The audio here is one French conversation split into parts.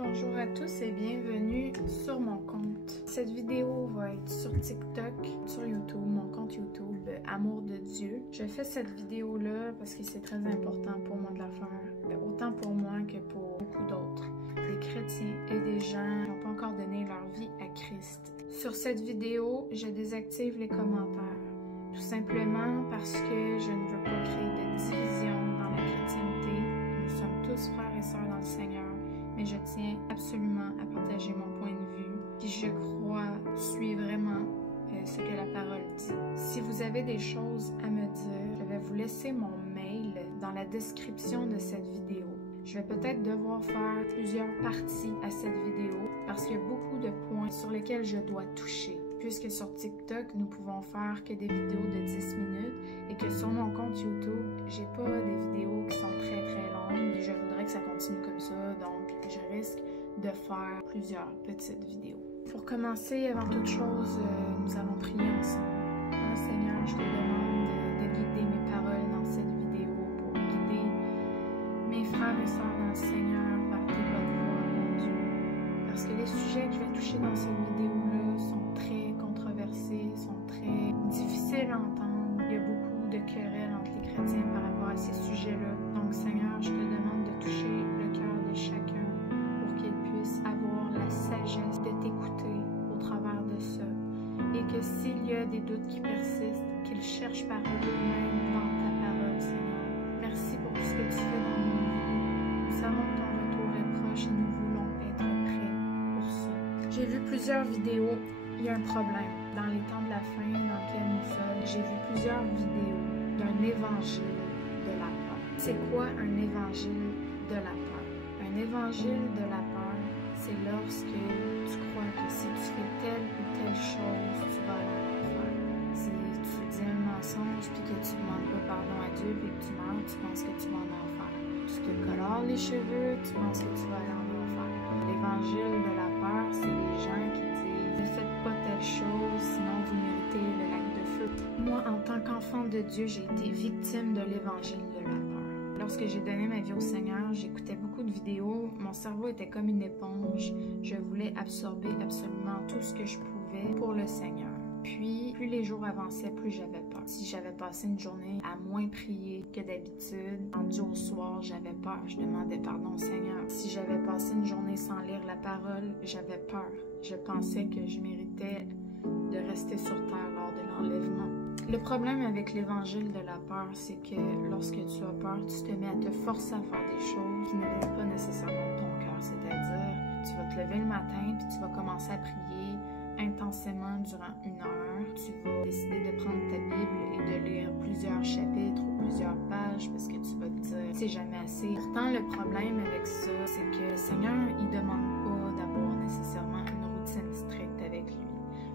Bonjour à tous et bienvenue sur mon compte. Cette vidéo va être sur TikTok, sur YouTube, mon compte YouTube Amour de Dieu. Je fais cette vidéo-là parce que c'est très important pour moi de la faire, autant pour moi que pour beaucoup d'autres. Des chrétiens et des gens qui n'ont pas encore donné leur vie à Christ. Sur cette vidéo, je désactive les commentaires. Tout simplement parce que je ne veux pas créer de division dans la chrétienté. Nous sommes tous frères et sœurs dans le Seigneur. Mais je tiens absolument à partager mon point de vue, qui je crois suit vraiment ce que la parole dit. Si vous avez des choses à me dire, je vais vous laisser mon mail dans la description de cette vidéo. Je vais peut-être devoir faire plusieurs parties à cette vidéo parce qu'il y a beaucoup de points sur lesquels je dois toucher. Puisque sur TikTok, nous pouvons faire que des vidéos de 10 minutes et que sur mon compte YouTube, j'ai pas des vidéos qui sont très longues et je voudrais que ça continue comme ça, donc je risque de faire plusieurs petites vidéos. Pour commencer, avant toute chose, nous allons prier ensemble. Oh, Seigneur, je te demande de guider mes paroles dans cette vidéo pour guider mes frères et sœurs dans le Seigneur vers tes bonnes voies, mon Dieu. Parce que les sujets que je vais toucher dans cette vidéo-là sont très controversés, sont très difficiles à entendre. Il y a beaucoup de querelles entre les chrétiens par rapport à ces sujets-là. Donc, Seigneur, je te demande de toucher le cœur de chacun pour qu'il puisse avoir la sagesse de t'écouter au travers de ça. Et que s'il y a des doutes qui persistent, qu'ils cherchent par eux-mêmes dans ta parole, Seigneur. Merci pour tout ce que tu fais dans nos vies. Nous savons que ton retour est proche et nous voulons être prêts pour ça. J'ai vu plusieurs vidéos. Il y a un problème. Dans les temps de la fin dans lesquels nous sommes, j'ai vu plusieurs vidéos d'un évangile de la peur. C'est quoi un évangile de la peur? Un évangile de la peur, c'est lorsque tu crois que si tu fais telle ou telle chose, tu vas aller en enfer. Si tu dis un mensonge puis que tu ne demandes pas pardon à Dieu puis que tu meurs, tu penses que tu vas en enfer. Tu te colores les cheveux, tu penses que tu vas aller en enfer. L'évangile de la peur, c'est les gens qui disent « Ne faites pas telle chose, sinon vous méritez le lac de feu. » Moi, en tant qu'enfant de Dieu, j'ai été victime de l'évangile de la peur. Lorsque j'ai donné ma vie au Seigneur, j'écoutais beaucoup de vidéos. Mon cerveau était comme une éponge. Je voulais absorber absolument tout ce que je pouvais pour le Seigneur. Puis, plus les jours avançaient, plus j'avais peur. Si j'avais passé une journée à moins prier que d'habitude, rendu au soir, j'avais peur. Je demandais pardon au Seigneur. Si j'avais passé une journée sans lire la parole, j'avais peur. Je pensais que je méritais de rester sur terre lors de l'enlèvement. Le problème avec l'évangile de la peur, c'est que lorsque tu as peur, tu te mets à te forcer à faire des choses qui ne viennent pas nécessairement de ton cœur. C'est-à-dire, tu vas te lever le matin puis tu vas commencer à prier intensément durant 1 heure. Tu vas décider de prendre ta Bible et de lire plusieurs chapitres ou plusieurs pages parce que tu vas te dire c'est jamais assez. Pourtant, le problème avec ça, c'est que le Seigneur, il demande pas d'avoir nécessairement une routine stricte avec lui.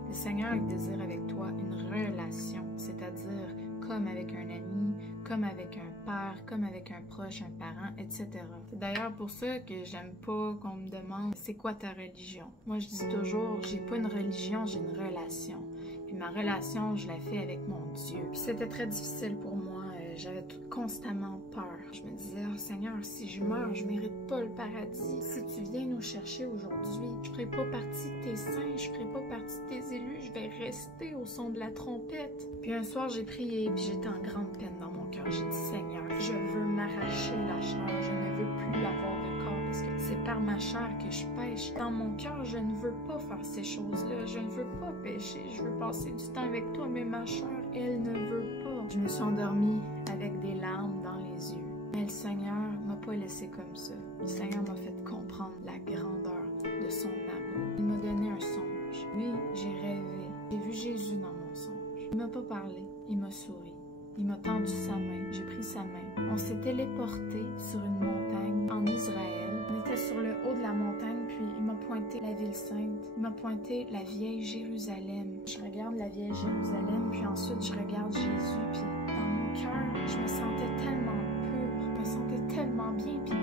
Le Seigneur, il désire avec toi une relation, c'est-à-dire comme avec un ami, comme avec un père, comme avec un proche, un parent, etc. C'est d'ailleurs pour ça que j'aime pas qu'on me demande c'est quoi ta religion. Moi, je dis toujours, j'ai pas une religion, j'ai une relation. Puis ma relation, je la fais avec mon Dieu. Puis c'était très difficile pour moi. J'avais constamment peur. Je me disais, oh, Seigneur, si je meurs, je mérite pas le paradis. Si tu viens nous chercher aujourd'hui, je ferai pas partie de tes saints, je ferai pas partie de tes élus, je vais rester au son de la trompette. Puis un soir, j'ai prié, puis j'étais en grande peine dans mon cœur. J'ai dit, Seigneur, je veux m'arracher la chair, je ne veux plus avoir de corps, parce que c'est par ma chair que je pêche. Dans mon cœur, je ne veux pas faire ces choses-là, je ne veux pas pécher, je veux passer du temps avec toi, mais ma chair, elle ne veut pas. Je me suis endormie avec des larmes dans les yeux. Mais le Seigneur m'a pas laissé comme ça. Le Seigneur m'a fait comprendre la grandeur de son amour. Il m'a donné un songe. Oui, j'ai rêvé. J'ai vu Jésus dans mon songe. Il m'a pas parlé. Il m'a souri. Il m'a tendu sa main. J'ai pris sa main. On s'est téléporté sur une montagne en Israël. On était sur le haut de la montagne, puis il m'a pointé la ville sainte. Il m'a pointé la vieille Jérusalem. Je regarde la vieille Jérusalem, puis ensuite je regarde Jésus, puis dans mon cœur, je me sentais tellement pure, je me sentais tellement bien, puis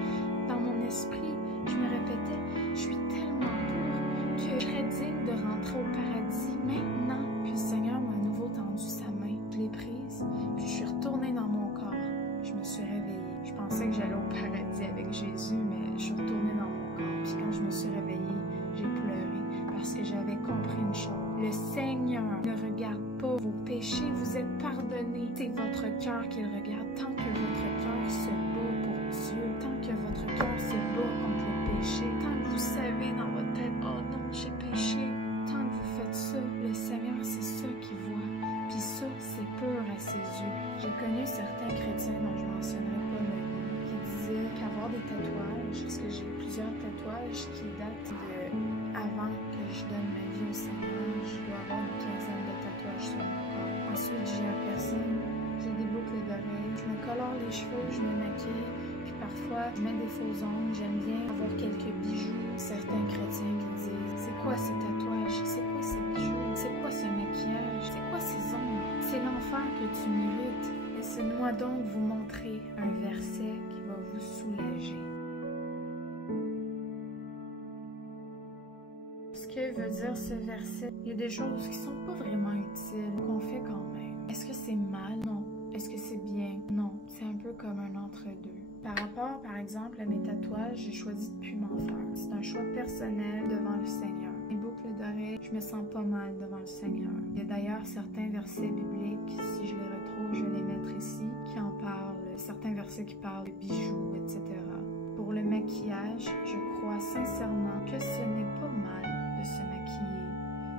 dans mon esprit, je me répétais, je suis tellement pure que je serais digne de rentrer au paradis maintenant. Puis le Seigneur m'a à nouveau tendu sa main, je l'ai prise, puis je suis retournée dans mon corps. Je me suis réveillée. Je pensais que j'allais au paradis avec Jésus, mais je suis retournée dans mon corps. Puis quand je me suis tatouage qui date de avant que je donne ma vie au Seigneur. Je dois avoir une quinzaine de tatouages sur mon corps. Ensuite, j'ai un piercing, j'ai des boucles d'oreilles, je me colore les cheveux, je me maquille, puis parfois je mets des faux ongles. J'aime bien avoir quelques bijoux. Certains chrétiens qui disent: c'est quoi ces tatouages? C'est quoi ces bijoux? C'est quoi ce maquillage? C'est quoi ces ongles? C'est l'enfer que tu mérites. Laissez-moi donc vous montrer un verset qui va vous soulager. Ce que veut dire ce verset, il y a des choses qui sont pas vraiment utiles, qu'on fait quand même. Est-ce que c'est mal? Non. Est-ce que c'est bien? Non. C'est un peu comme un entre-deux. Par rapport, par exemple, à mes tatouages, j'ai choisi de plus m'en faire. C'est un choix personnel devant le Seigneur. Mes boucles d'oreilles, je me sens pas mal devant le Seigneur. Il y a d'ailleurs certains versets bibliques, si je les retrouve, je vais les mettre ici, qui en parlent. Certains versets qui parlent de bijoux, etc. Pour le maquillage, je crois sincèrement que ce n'est pas mal de se maquiller.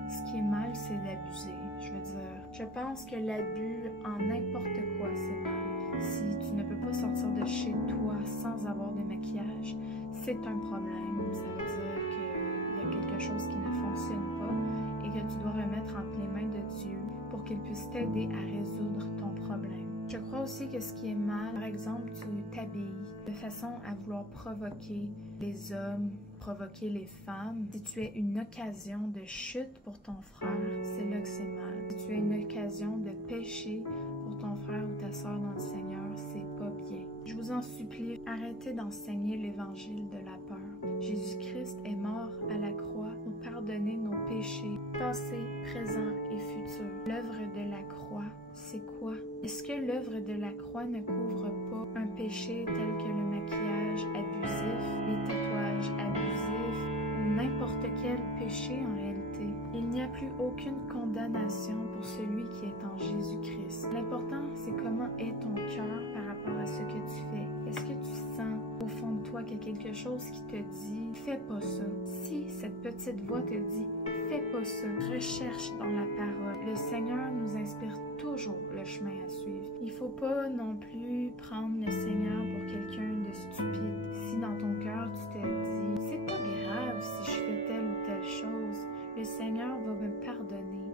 Ce qui est mal, c'est d'abuser. Je veux dire, je pense que l'abus en n'importe quoi, c'est mal. Si tu ne peux pas sortir de chez toi sans avoir de maquillage, c'est un problème. Ça veut dire qu'il y a quelque chose qui ne fonctionne pas et que tu dois remettre entre les mains de Dieu pour qu'il puisse t'aider à résoudre ton problème. Je crois aussi que ce qui est mal, par exemple, tu t'habilles de façon à vouloir provoquer les hommes, provoquer les femmes. Si tu es une occasion de chute pour ton frère, c'est là que c'est mal. Si tu es une occasion de péché pour ton frère ou ta soeur dans le Seigneur, c'est pas bien. Je vous en supplie, arrêtez d'enseigner l'évangile de la peur. Jésus-Christ est mort à la croix pour pardonner nos péchés, passés, présents et futurs. L'œuvre de la croix, c'est quoi? Est-ce que l'œuvre de la croix ne couvre pas un péché tel que le maquillage abusif, les tatouages abusifs ou n'importe quel péché en réalité? Il n'y a plus aucune condamnation pour celui qui est en Jésus-Christ. L'important, c'est comment est ton cœur par rapport à ce que tu fais. Est-ce que tu sens au fond de toi qu'il y a quelque chose qui te dit « fais pas ça ». Si cette petite voix te dit « fais pas ça », recherche dans la parole. Le Seigneur nous inspire toujours le chemin à suivre. Il ne faut pas non plus prendre le Seigneur pour quelqu'un de stupide. Si dans ton cœur tu te dis « c'est pas grave si je fais telle ou telle chose », le Seigneur va me pardonner.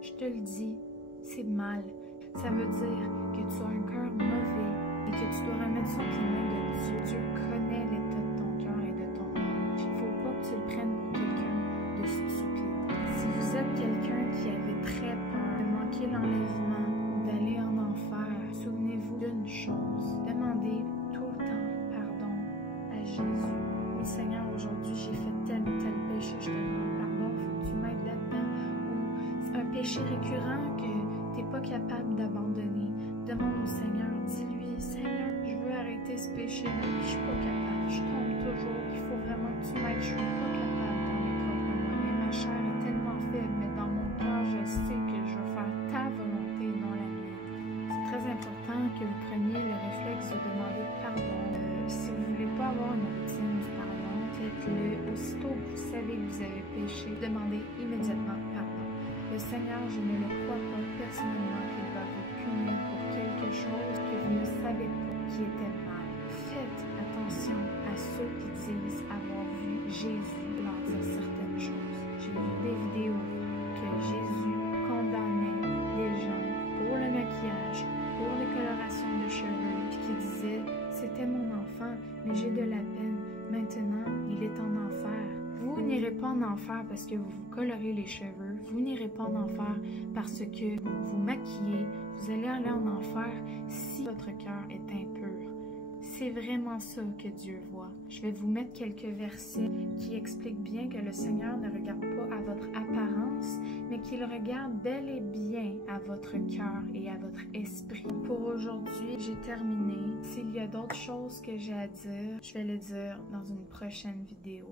Je te le dis, c'est mal. Ça veut dire que tu as un cœur mauvais et que tu dois remettre ça entre les mains de Dieu. Dieu connaît l'état de ton cœur et de ton âme. Il ne faut pas que tu le prennes pour quelqu'un de stupide. Si vous êtes quelqu'un qui avait très peur de manquer l'enlèvement ou d'aller en enfer, souvenez-vous d'une chose. Demandez tout le temps pardon à Jésus. Oui, Seigneur, aujourd'hui j'ai fait tel ou tel péché, je te demande pardon, faut que tu m'aides là-dedans. Ou c'est un péché récurrent que tu n'es pas capable d'abandonner. Demande au Seigneur, dis-lui, Seigneur, je veux arrêter ce péché-là, puis je suis pas capable, je tombe toujours, il faut vraiment que tu m'aides, je suis pas capable dans mes propres moyens. Ma chair est tellement faible, mais dans mon cœur, je sais que je veux faire ta volonté, non la mienne. C'est très important que vous preniez le réflexe de demander pardon. Si vous ne voulez pas avoir une routine du pardon, faites-le aussitôt que vous savez que vous avez péché, demandez immédiatement pardon. Le Seigneur, je ne le crois pas personnellement qu'il va vous punir pour quelque chose que vous ne savez pas qui était mal. Faites attention à ceux qui disent avoir vu Jésus leur dire certaines choses. J'ai vu des vidéos que Jésus condamnait les gens pour le maquillage, pour les colorations de cheveux, puis qui disaient « c'était mon enfant, mais j'ai de la peine, maintenant il est en enfer ». Vous n'irez pas en enfer parce que vous vous colorez les cheveux. Vous n'irez pas en enfer parce que vous vous maquillez. Vous allez aller en enfer si votre cœur est impur. C'est vraiment ça que Dieu voit. Je vais vous mettre quelques versets qui expliquent bien que le Seigneur ne regarde pas à votre apparence, mais qu'il regarde bel et bien à votre cœur et à votre esprit. Pour aujourd'hui, j'ai terminé. S'il y a d'autres choses que j'ai à dire, je vais les dire dans une prochaine vidéo.